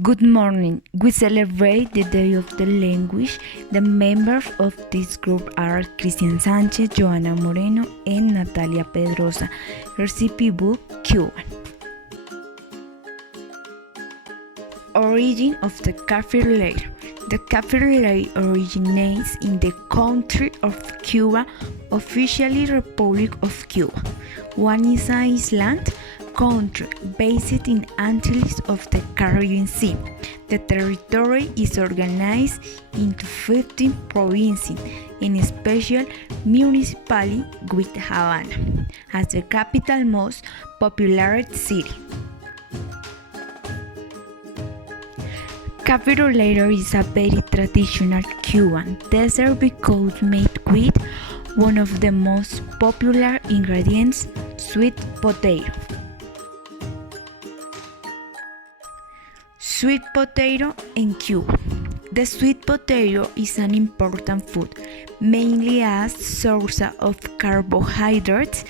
Good morning. We celebrate the Day of the Language. The members of this group are Cristian Sánchez, Joana Moreno, and Natalia Pedrosa. Recipe book, Cuban. Origin of the coffee latte. The coffee latte originates in the country of Cuba, officially Republic of Cuba. One is an island country based in Antilles of the Caribbean Sea. The territory is organized into 15 provinces and a special municipality with Havana as the capital most populous city. Café latte is a very traditional Cuban dessert because made with one of the most popular ingredients, sweet potato. Sweet potato in Cuba. The sweet potato is an important food, mainly as source of carbohydrates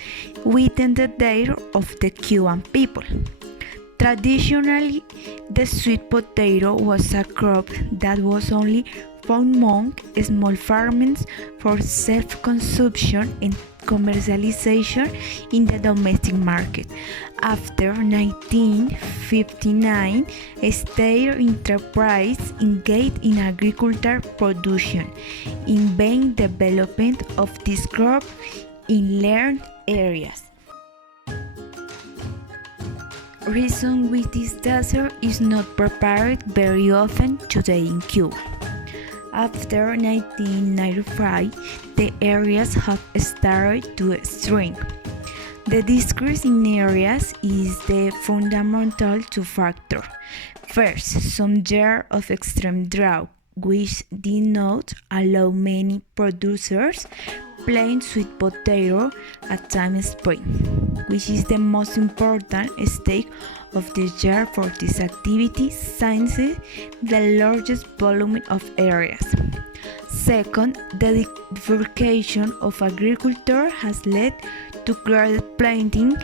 within the diet of the Cuban people. Traditionally, the sweet potato was a crop that was only found among small farmers for self-consumption and commercialization in the domestic market. After 1959, a state enterprise engaged in agricultural production, in vain development of this crop in learned areas. Reason with this dessert is not prepared very often today in Cuba. After 1995, the areas have started to shrink. The decrease in areas is the fundamental two factors. First, some years of extreme drought, which did not allow many producers plant sweet potato at time spring, which is the most important stage of the year for this activity since the largest volume of areas. Second, the diversification of agriculture has led to greater planting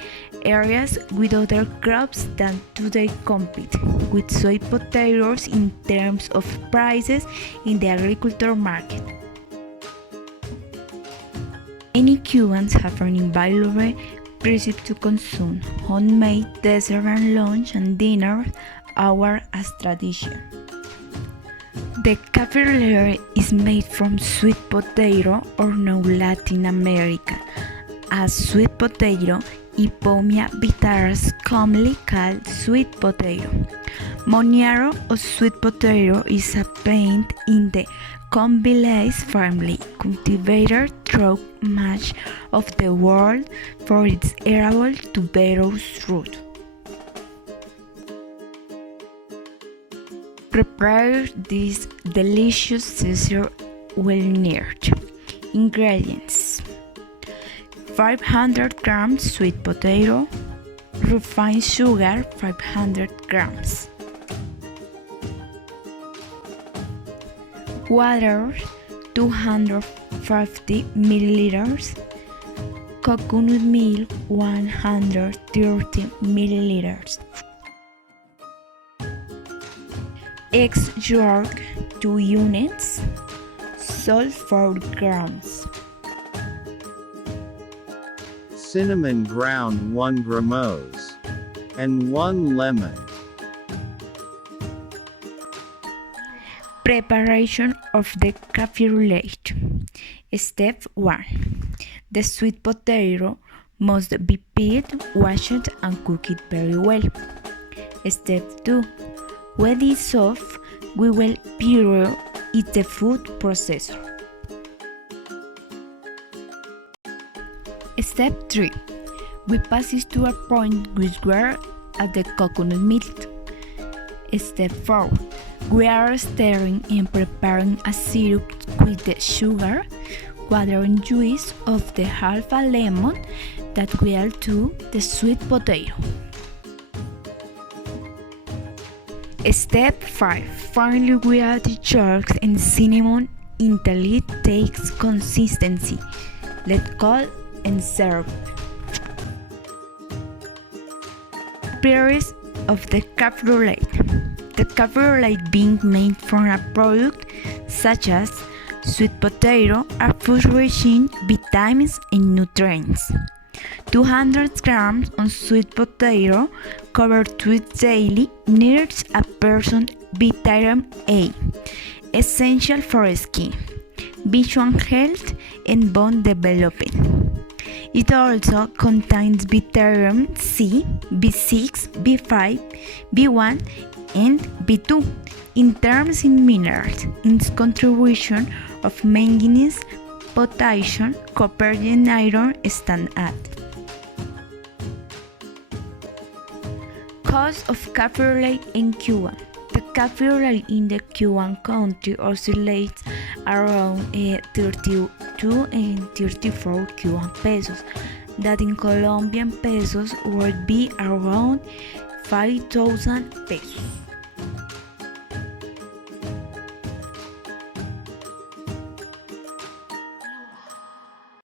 areas with other crops that today compete with sweet potatoes in terms of prices in the agriculture market. Many Cubans have an invaluable recipe to consume homemade dessert and lunch and dinner hour as tradition. The café latte is made from sweet potato or known Latin America as sweet potato, Ipomia vitaras, commonly called sweet potato. Moniaro or sweet potato is a plant in the Combilaceae family, cultivated throughout much of the world for its edible tuberous root. Prepare this delicious dessert well neared. Ingredients: 500 grams sweet potato, refined sugar 500 grams, water 250 milliliters, coconut milk 130 milliliters, eggs yolk 2 units, salt 4 grams, cinnamon ground 1 gramose, and 1 lemon. Preparation of the café latte. Step 1. The sweet potato must be peeled, washed, and cooked very well. Step 2. When it is soft, we will puree it in the food processor. Step 3. We pass it to a point which we add the coconut milk. Step 4. We are stirring and preparing a syrup with the sugar, water and juice of the half a lemon that we add to the sweet potato. Step 5. Finally, we add the yolks and cinnamon until it takes consistency. Let cool and serve. Periods of the café latte. The caprolite being made from a product such as sweet potato are food rich in vitamins and nutrients. 200 grams of sweet potato covered with daily needs a person vitamin A, essential for skin, visual health, and bone development. It also contains vitamin C, B6, B5, B1, and B2 in terms in minerals. Its contribution of manganese, potassium, copper, and iron stand out. Cost of caprolite in Cuba. The caprolite in the Cuban country oscillates around 32 and 34 Cuban pesos, that in Colombian pesos would be around 5,000 pesos.